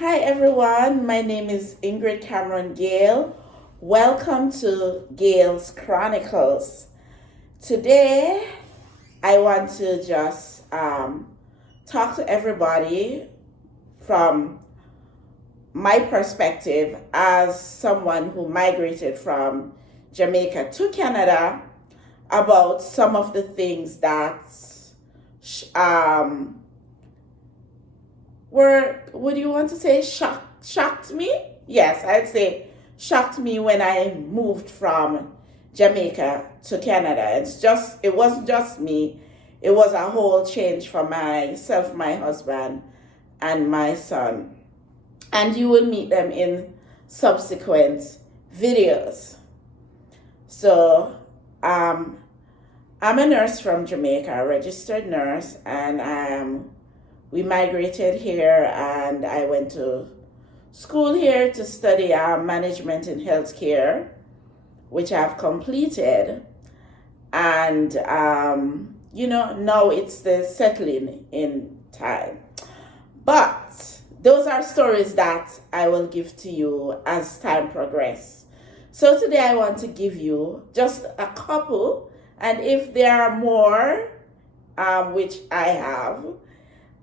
Hi everyone, my name is Ingrid Cameron Gale. Welcome to Gale's Chronicles. Today, I want to just talk to everybody from my perspective as someone who migrated from Jamaica to Canada about some of the things that were, would you want to say shocked me? Yes, I'd say shocked me when I moved from Jamaica to Canada. It wasn't just me. It was a whole change for myself, my husband, and my son. And you will meet them in subsequent videos. So, I'm a nurse from Jamaica, a registered nurse, and we migrated here, and I went to school here to study management in healthcare, which I've completed. And, now it's the settling in time. But those are stories that I will give to you as time progresses. So today I want to give you just a couple, and if there are more, which I have,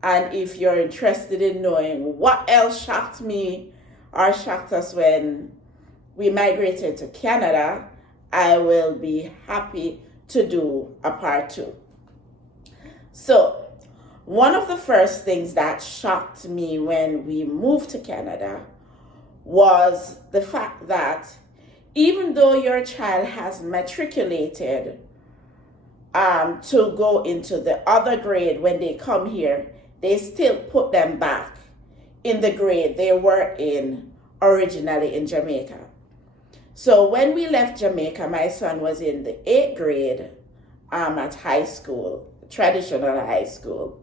and if you're interested in knowing what else shocked me or shocked us when we migrated to Canada, I will be happy to do a part two. So, one of the first things that shocked me when we moved to Canada was the fact that even though your child has matriculated to go into the other grade when they come here, they still put them back in the grade they were in originally in Jamaica. So when we left Jamaica, my son was in the 8th grade at high school, traditional high school.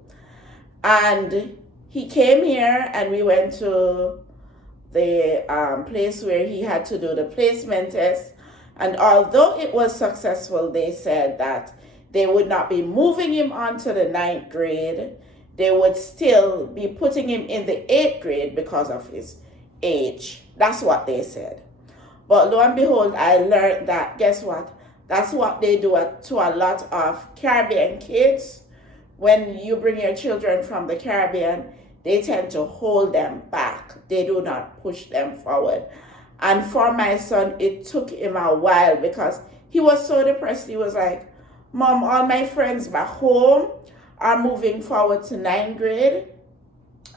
And he came here and we went to the place where he had to do the placement test. And although it was successful, they said that they would not be moving him on to the 9th grade. They would still be putting him in the 8th grade because of his age. That's what they said. But lo and behold, I learned that, guess what? That's what they do to a lot of Caribbean kids. When you bring your children from the Caribbean, they tend to hold them back. They do not push them forward. And for my son, it took him a while because he was so depressed. He was like, Mom, all my friends back home are moving forward to 9th grade,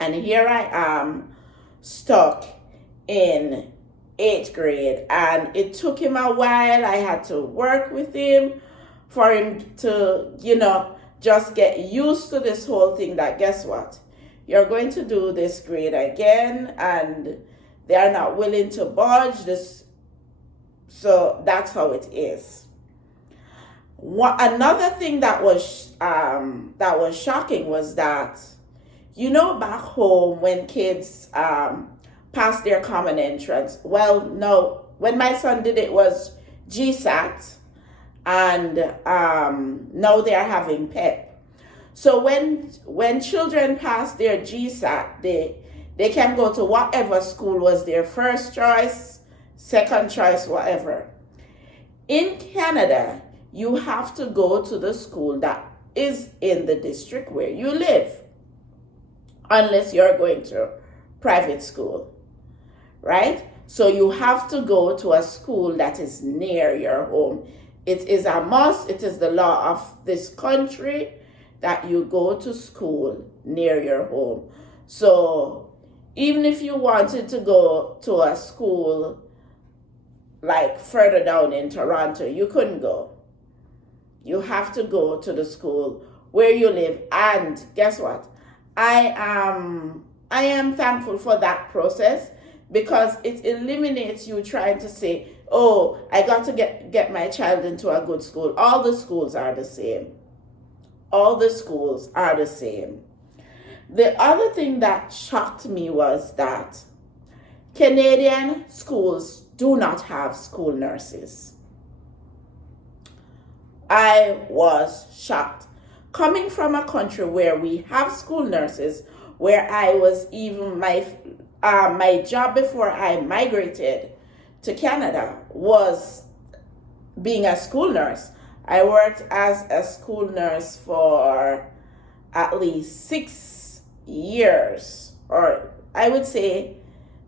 and here I am stuck in 8th grade. And it took him a while. I had to work with him for him to, just get used to this whole thing that, guess what? You're going to do this grade again, and they are not willing to budge this. So that's how it is. Another thing that was shocking was that, back home when kids pass their common entrance. Well, no, when my son did it was GSAT, and now they are having PEP. So when children pass their GSAT, they can go to whatever school was their first choice, second choice, whatever. In Canada, you have to go to the school that is in the district where you live, unless you're going to private school, right? So you have to go to a school that is near your home. It is a must. It is the law of this country that you go to school near your home. So even if you wanted to go to a school like further down in Toronto, you couldn't go. You have to go to the school where you live. And guess what? I am thankful for that process because it eliminates you trying to say, oh, I got to get my child into a good school. All the schools are the same. All the schools are the same. The other thing that shocked me was that Canadian schools do not have school nurses. I was shocked. Coming from a country where we have school nurses, where I was even my job before I migrated to Canada was being a school nurse. I worked as a school nurse for at least 6 years, or I would say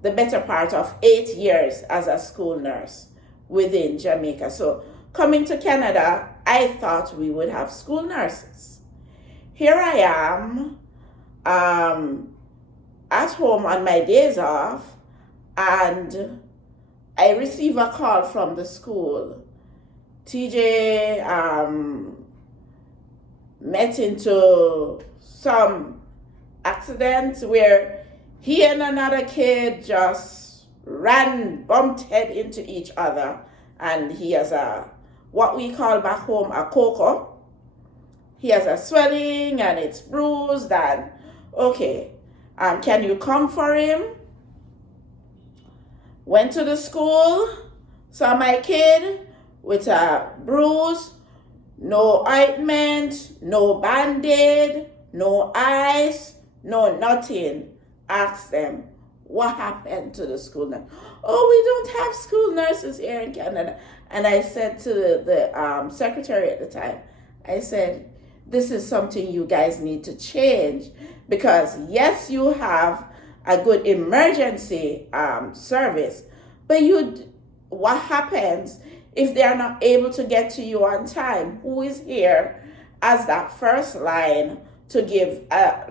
the better part of 8 years as a school nurse within Jamaica. So coming to Canada, I thought we would have school nurses. Here I am, at home on my days off, and I receive a call from the school. TJ met into some accident where he and another kid just bumped head into each other, and he has what we call back home a coco. He has a swelling and it's bruised, and okay, can you come for him? Went to the school, saw my kid with a bruise, no ointment, no band-aid, no ice, no nothing. Asked them, what happened to the school nurse? Oh, we don't have school nurses here in Canada. And I said to the secretary at the time, I said, this is something you guys need to change, because yes, you have a good emergency service, but what happens if they are not able to get to you on time? Who is here as that first line to give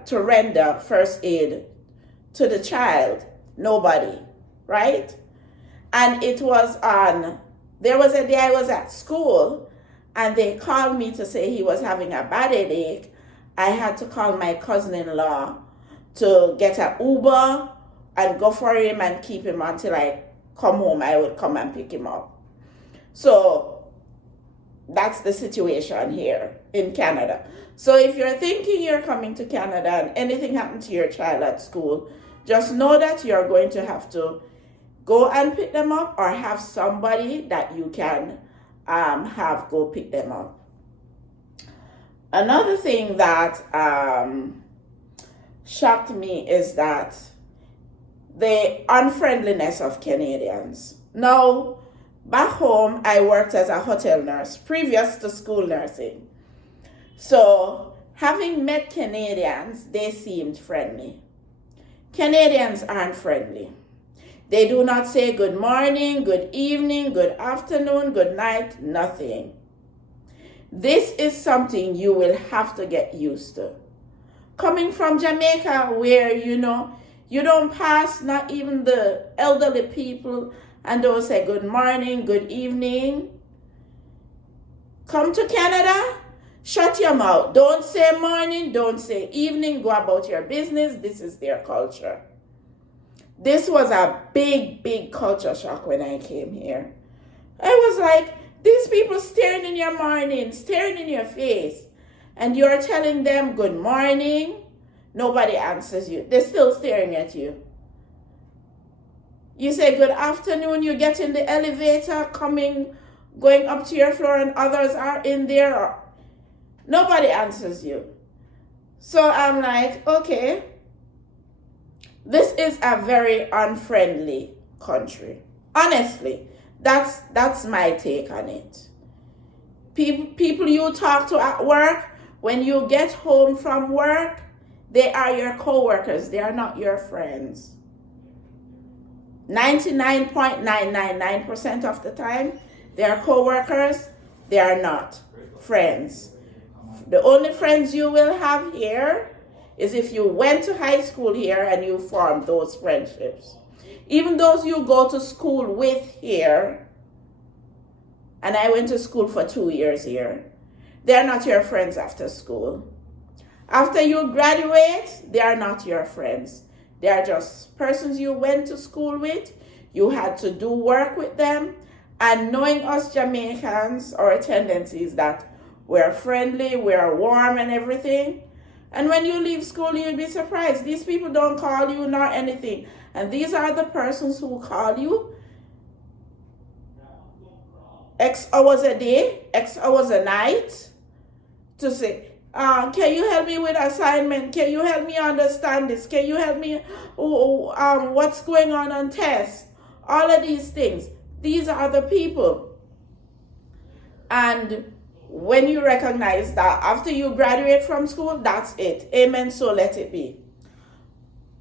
to render first aid to the child? Nobody, right? And there was a day I was at school, and they called me to say he was having a bad headache. I had to call my cousin-in-law to get an Uber and go for him and keep him until I come home. I would come and pick him up. So that's the situation here in Canada. So if you're thinking you're coming to Canada and anything happened to your child at school, just know that you're going to have to go and pick them up, or have somebody that you can have go pick them up. Another thing that shocked me is that the unfriendliness of Canadians. Now, back home, I worked as a hotel nurse previous to school nursing. So, having met Canadians, they seemed friendly. Canadians aren't friendly. They do not say good morning, good evening, good afternoon, good night, nothing. This is something you will have to get used to. Coming from Jamaica, where you don't pass not even the elderly people and don't say good morning, good evening. Come to Canada, shut your mouth. Don't say morning, don't say evening, go about your business. This is their culture. This was a big, big culture shock when I came here. I was like, these people staring in your morning, staring in your face, and you're telling them good morning. Nobody answers you. They're still staring at you. You say good afternoon, you get in the elevator, going up to your floor, and others are in there. Nobody answers you. So I'm like, okay, this is a very unfriendly country. Honestly, that's my take on it. People you talk to at work, when you get home from work, they are your co-workers. They are not your friends. 99.999% of the time, they are co-workers. They are not friends. The only friends you will have here is if you went to high school here and you formed those friendships. Even those you go to school with here, and I went to school for 2 years here, they're not your friends after school. After you graduate, they are not your friends. They are just persons you went to school with. You had to do work with them. And knowing us Jamaicans, our tendency is that we're friendly, we're warm and everything. And when you leave school, you'll be surprised. These people don't call you nor anything. And these are the persons who call you X hours a day, X hours a night to say, Can you help me with assignment? Can you help me understand this? Can you help me? What's going on test? All of these things. These are the people. And when you recognize that after you graduate from school, that's it. Amen. So let it be.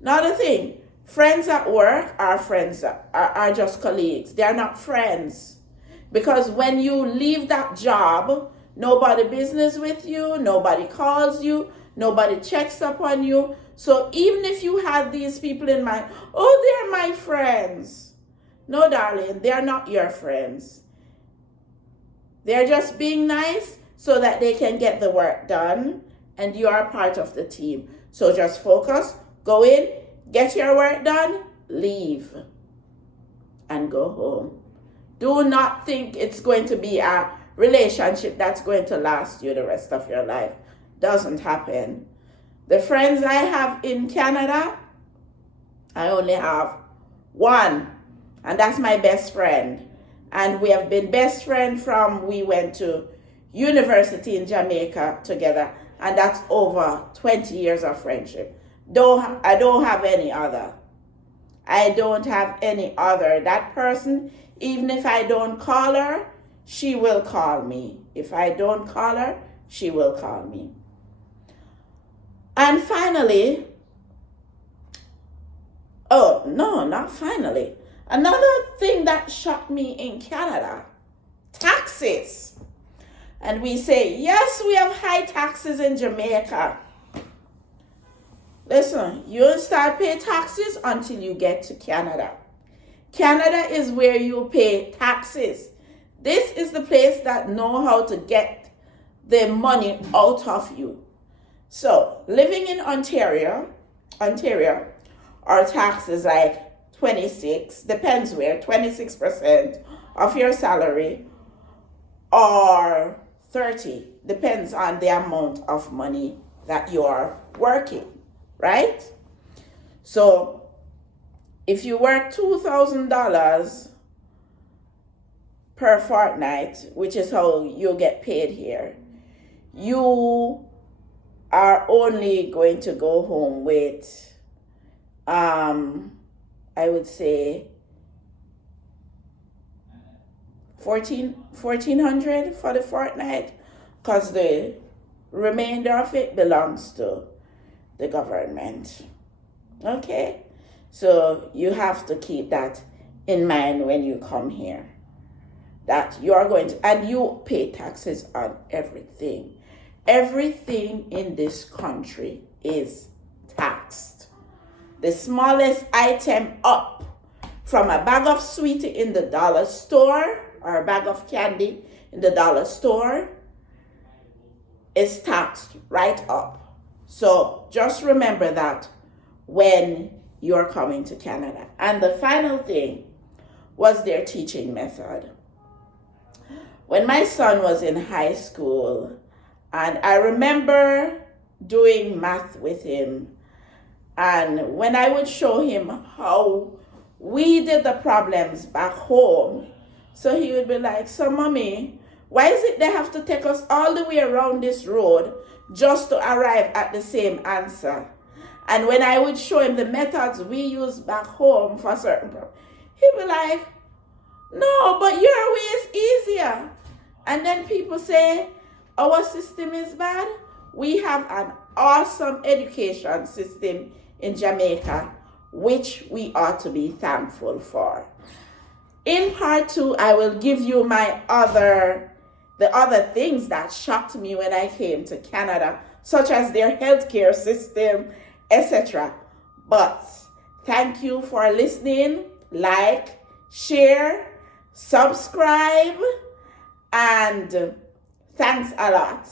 Another thing, friends at work are friends, are just colleagues. They are not friends. Because when you leave that job, nobody business with you, nobody calls you, nobody checks up on you. So even if you had these people in mind, oh, they're my friends. No, darling, they're not your friends. They're just being nice so that they can get the work done, and you are part of the team. So just focus, go in, get your work done, leave, and go home. Do not think it's going to be a relationship that's going to last you the rest of your life. Doesn't happen. The friends I have in Canada, I only have one, and that's my best friend. And we have been best friends from we went to university in Jamaica together, and that's over 20 years of friendship. I don't have any other. I don't have any other. That person, even if I don't call her, she will call me. If I don't call her, she will call me. And finally, oh, no, not finally. Another thing that shocked me in Canada, taxes. And we say, yes, we have high taxes in Jamaica. Listen, you don't start paying taxes until you get to Canada. Canada is where you pay taxes. This is the place that know how to get the money out of you. So, living in Ontario, our tax is like 26, depends where, 26% of your salary, or 30, depends on the amount of money that you are working, right? So if you work $2,000 per fortnight, which is how you get paid here, you are only going to go home with, I would say, $1,400 for the fortnight, because the remainder of it belongs to the government. Okay? So you have to keep that in mind when you come here. That you are going to, and you pay taxes on everything. Everything in this country is taxed. The smallest item up, from a bag of sweetie in the dollar store or a bag of candy in the dollar store, is taxed right up. So just remember that when you're coming to Canada. And the final thing was their teaching method. When my son was in high school, and I remember doing math with him, and when I would show him how we did the problems back home, so he would be like, so mommy, why is it they have to take us all the way around this road just to arrive at the same answer? And when I would show him the methods we use back home for certain problems, he'd be like, no, but your way is easier. And then people say, our system is bad. We have an awesome education system in Jamaica, which we ought to be thankful for. In part 2, I will give you the other things that shocked me when I came to Canada, such as their healthcare system, etc. But thank you for listening. Like, share, subscribe, and thanks a lot.